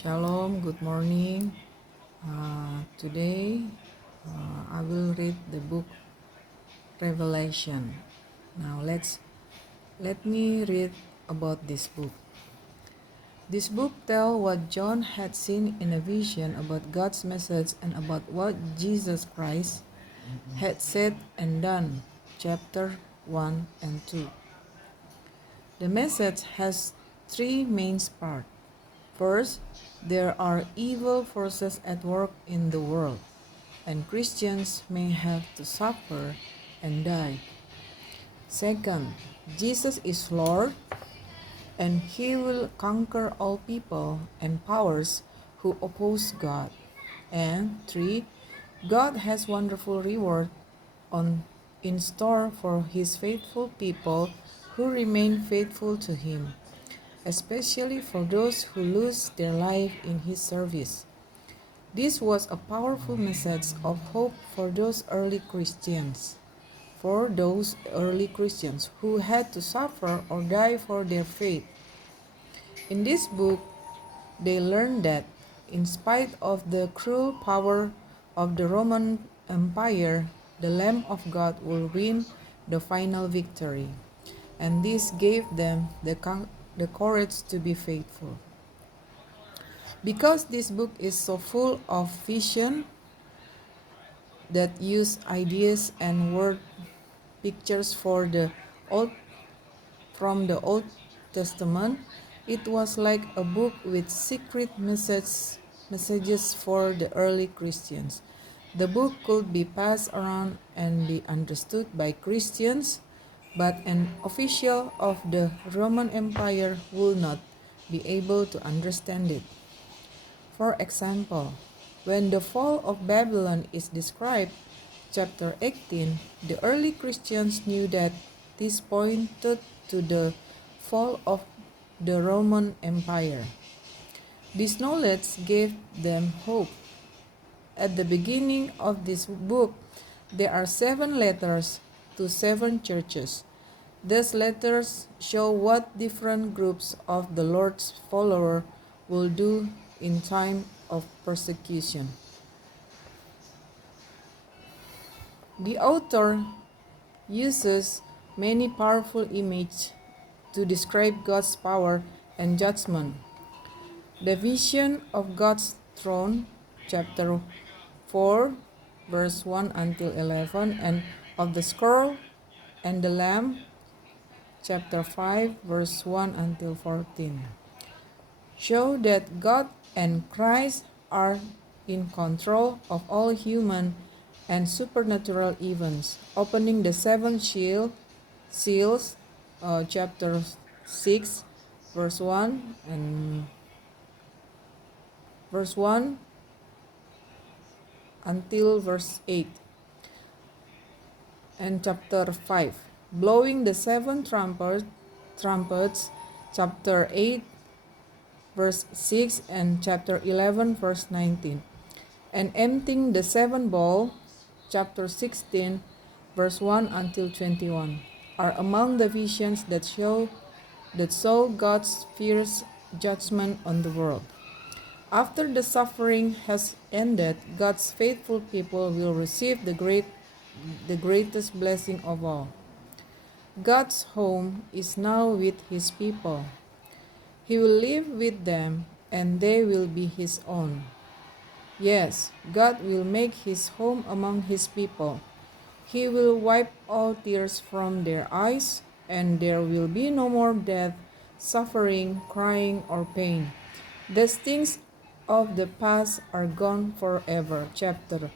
Shalom, good morning. Today I will read the book Revelation. Now let me read about this book. This book tells what John had seen in a vision about God's message and about what Jesus Christ had said and done. Chapter 1 and 2. The message has three main parts. First, there are evil forces at work in the world, and Christians may have to suffer and die. Second, Jesus is Lord, and He will conquer all people and powers who oppose God. And three, God has wonderful reward in store for His faithful people who remain faithful to Him, especially for those who lose their life in His service. This was a powerful message of hope for those early Christians. Who had to suffer or die for their faith. In this book, they learned that in spite of the cruel power of the Roman Empire, the Lamb of God will win the final victory, and this gave them the courage to be faithful. Because this book is so full of vision that use ideas and word pictures from the Old Testament, it was like a book with secret messages for the early Christians. The book could be passed around and be understood by Christians, but an official of the Roman Empire would not be able to understand it. For example, when the fall of Babylon is described, chapter 18, the early Christians knew that this pointed to the fall of the Roman Empire. This knowledge gave them hope. At the beginning of this book, there are 7 letters to 7 churches. These letters show what different groups of the Lord's followers will do in time of persecution. The author uses many powerful images to describe God's power and judgment. The vision of God's throne, chapter 4, verse 1 until 11, and of the scroll and the Lamb, chapter 5, verse 1 until 14, show that God and Christ are in control of all human and supernatural events. Opening the 7 seals, chapter 6, verse 1 and verse 1 until verse 8, and chapter 5. Blowing the 7 trumpets, chapter 8, verse 6, and chapter 11, verse 19. And emptying the 7 bowl, chapter 16, verse 1 until 21, are among the visions that show God's fierce judgment on the world. After the suffering has ended, God's faithful people will receive the greatest blessing of all. God's home is now with His people. He will live with them, and they will be His own. Yes, God will make His home among His people. He will wipe all tears from their eyes, and there will be no more death, suffering, crying, or pain. The things of the past are gone forever. Chapter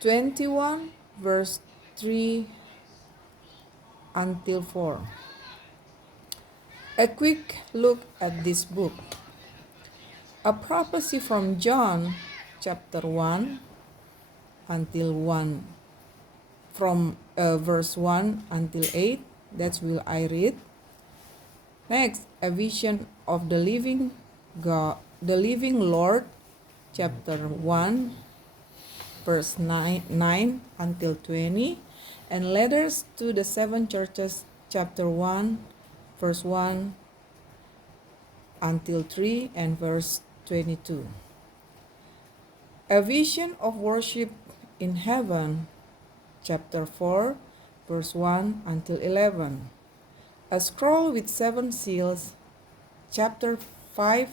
21, verse 3 until 4. A quick look at this book. A prophecy from John, chapter 1 until 1, from verse 1 until 8. That's will I read. Next, a vision of the living God, the living Lord, chapter 1, verse 9 until 20, and letters to the 7 churches, chapter 1, verse 1 until 3, and verse 22. A vision of worship in heaven, chapter 4, verse 1 until 11. A scroll with 7 seals, chapter 5,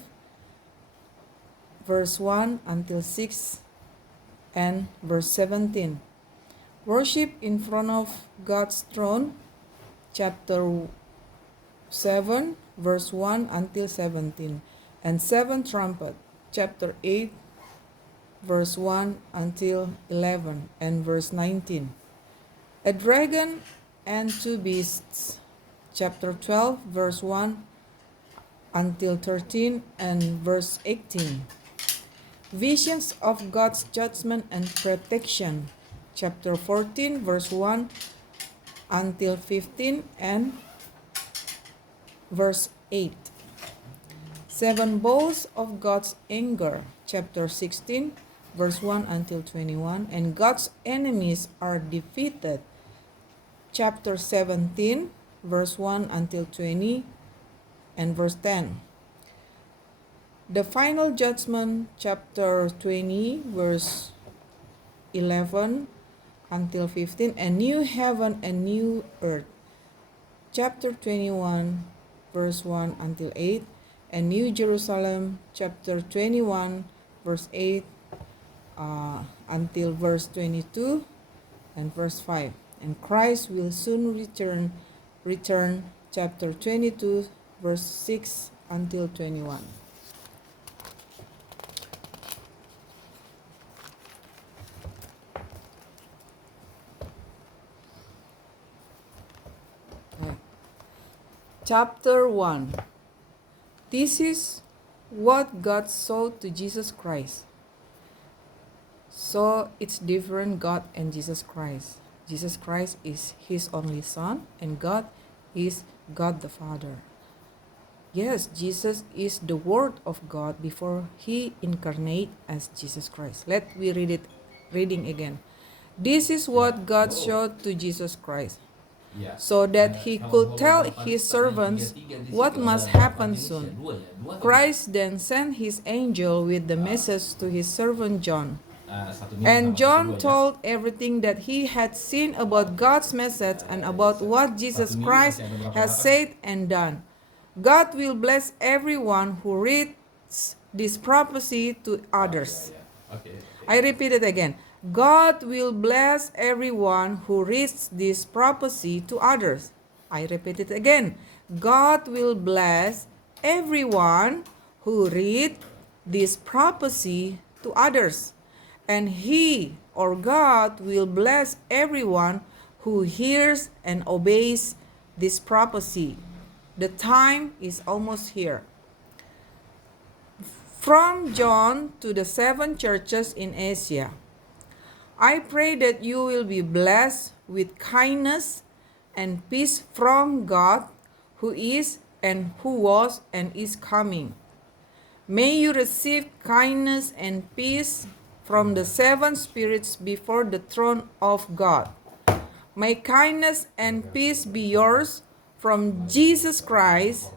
verse 1 until 6 and verse 17. Worship in front of God's throne, chapter 7, verse 1 until 17. And 7 trumpet, chapter 8, verse 1 until 11 and verse 19. A dragon and 2 beasts, chapter 12, verse 1 until 13 and verse 18. Visions of God's judgment and protection, chapter 14, verse 1 until 15 and verse 8. 7 bowls of God's anger, chapter 16, verse 1 until 21, and God's enemies are defeated, chapter 17, verse 1 until 20 and verse 10. The final judgment, chapter 20, verse 11 until 15, a new heaven and new earth, chapter 21, verse 1 until 8, and New Jerusalem, chapter 21, verse 8 until verse 22 and verse 5. And Christ will soon return, chapter 22, verse 6 until 21. Chapter 1. This is what God showed to Jesus Christ. So it's different, God and Jesus Christ. Jesus Christ is his only son, and God is God the Father. Yes, Jesus is the Word of God before he incarnate as Jesus Christ. Let me reading again. This is what God showed to Jesus Christ, so that he could tell his servants what must happen soon. Christ then sent his angel with the message to his servant John. And John told everything that he had seen about God's message and about what Jesus Christ has said and done. God will bless everyone who reads this prophecy to others. I repeat it again. God will bless everyone who reads this prophecy to others. I repeat it again. God will bless everyone who reads this prophecy to others. And he or God will bless everyone who hears and obeys this prophecy. The time is almost here. From John to the 7 churches in Asia. I pray that you will be blessed with kindness and peace from God, who is and who was and is coming. May you receive kindness and peace from the 7 spirits before the throne of God. May kindness and peace be yours from Jesus Christ,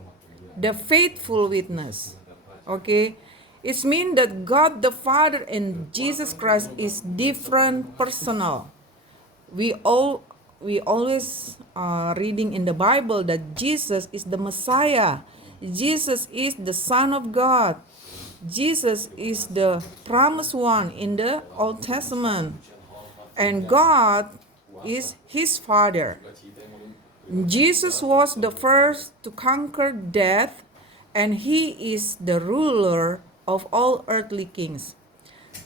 the faithful witness. Okay? It means that God the Father and Jesus Christ is different personal. We always reading in the Bible that Jesus is the Messiah. Jesus is the Son of God. Jesus is the promised one in the Old Testament. And God is his Father. Jesus was the first to conquer death, and he is the ruler of all earthly kings.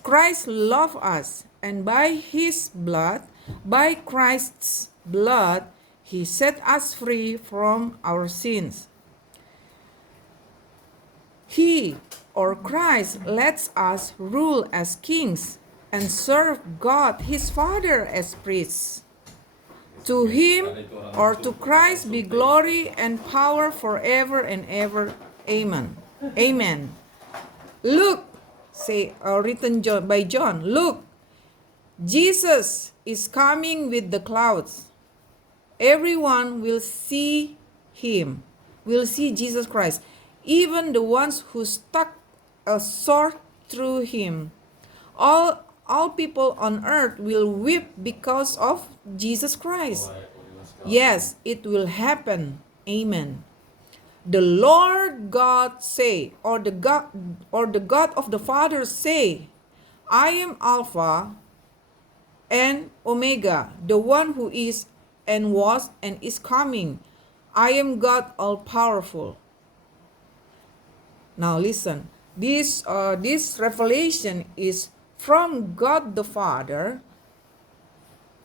Christ loved us, and by Christ's blood, he set us free from our sins. He, or Christ, lets us rule as kings and serve God his Father as priests. To him, or to Christ, be glory and power forever and ever. Amen. Amen. Look, written by John, look, Jesus is coming with the clouds. Everyone will see him, will see Jesus Christ. Even the ones who stuck a sword through him. All people on earth will weep because of Jesus Christ. Yes, it will happen. Amen. The Lord God say, or the God of the Father say, I am Alpha and Omega, the one who is and was and is coming. I am God all powerful. Now listen, this revelation is from God the Father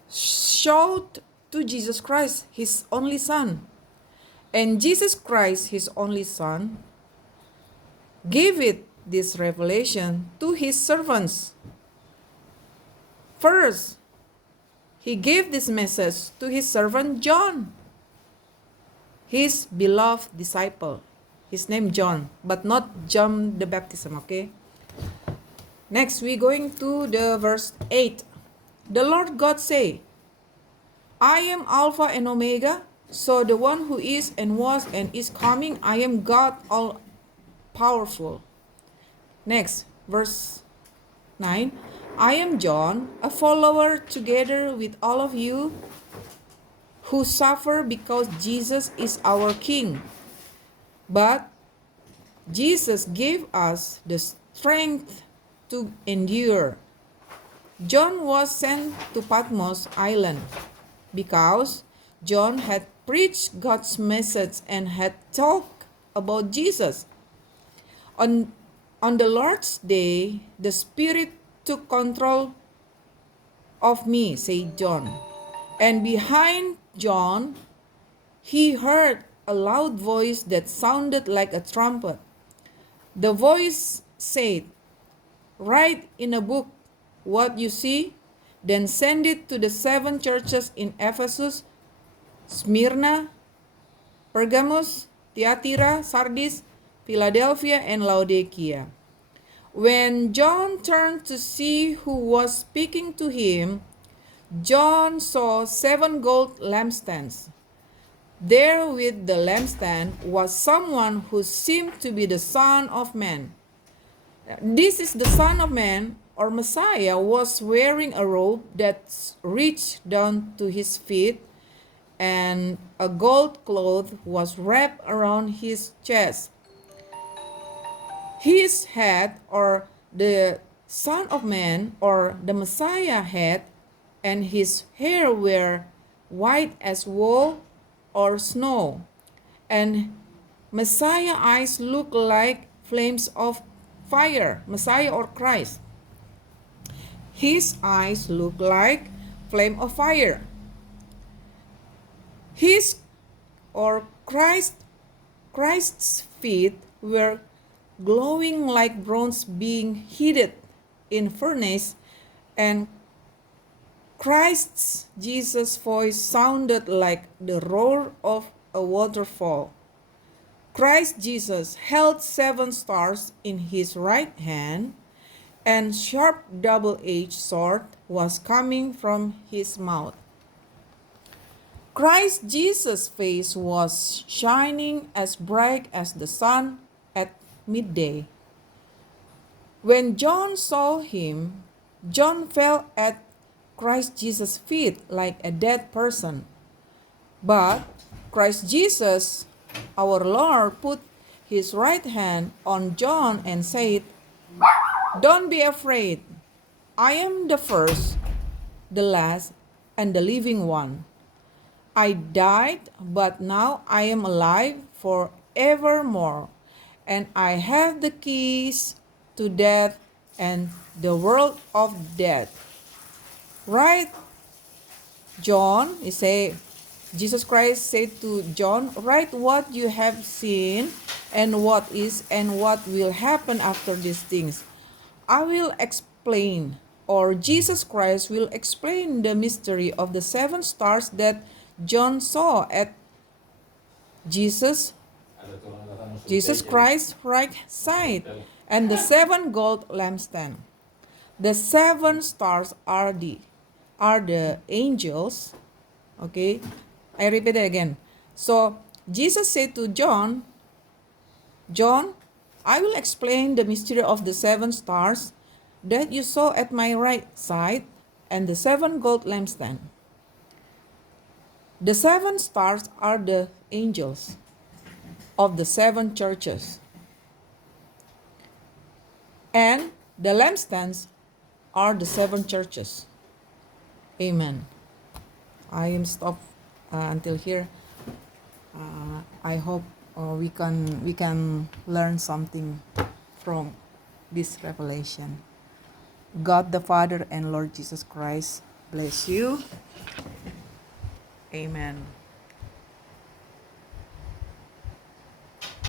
showed to Jesus Christ, his only Son. And Jesus Christ, his only Son, gave this revelation to his servants. First, he gave this message to his servant John, his beloved disciple. His name John, but not John the Baptist, okay? Next, we going to the verse 8. The Lord God say, I am Alpha and Omega, so the one who is and was and is coming, I am God all powerful. Next, verse 9. I am John, a follower together with all of you who suffer because Jesus is our King. But Jesus gave us the strength to endure. John was sent to Patmos Island because John had preached God's message and had talked about Jesus. On the Lord's day, the Spirit took control of me, said John. And behind John, he heard a loud voice that sounded like a trumpet. The voice said, write in a book what you see, then send it to the 7 churches in Ephesus, Smyrna, Pergamos, Thyatira, Sardis, Philadelphia, and Laodicea. When John turned to see who was speaking to him, John saw 7 gold lampstands. There with the lampstand was someone who seemed to be the Son of Man. This is the Son of Man, or Messiah, was wearing a robe that reached down to his feet, and a gold cloth was wrapped around his chest. His head, or the Son of Man, or the Messiah head, and his hair were white as wool or snow, and Messiah eyes looked like flames of fire. Messiah or Christ, his eyes looked like flame of fire. His or Christ's feet were glowing like bronze being heated in furnace, and Christ's Jesus' voice sounded like the roar of a waterfall. Christ Jesus held 7 stars in his right hand, and sharp double-edged sword was coming from his mouth. Christ Jesus' face was shining as bright as the sun at midday. When John saw him, John fell at Christ Jesus' feet like a dead person. But Christ Jesus, our Lord, put his right hand on John and said, don't be afraid. I am the first, the last, and the living one. I died, but now I am alive forevermore, and I have the keys to death and the world of death. Right, John, Jesus Christ said to John, write what you have seen and what is and what will happen after these things. I will explain, or Jesus Christ will explain the mystery of the 7 stars that John saw at Jesus Christ's right side, and the 7 gold lampstands. The 7 stars are the angels. Okay, I repeat it again. So Jesus said to John, I will explain the mystery of the 7 stars that you saw at my right side and the 7 gold lampstands. The 7 stars are the angels of the 7 churches, and the lampstands are the 7 churches. Amen. I am stopped until here. I hope we can learn something from this revelation. God the Father and Lord Jesus Christ bless you. Amen.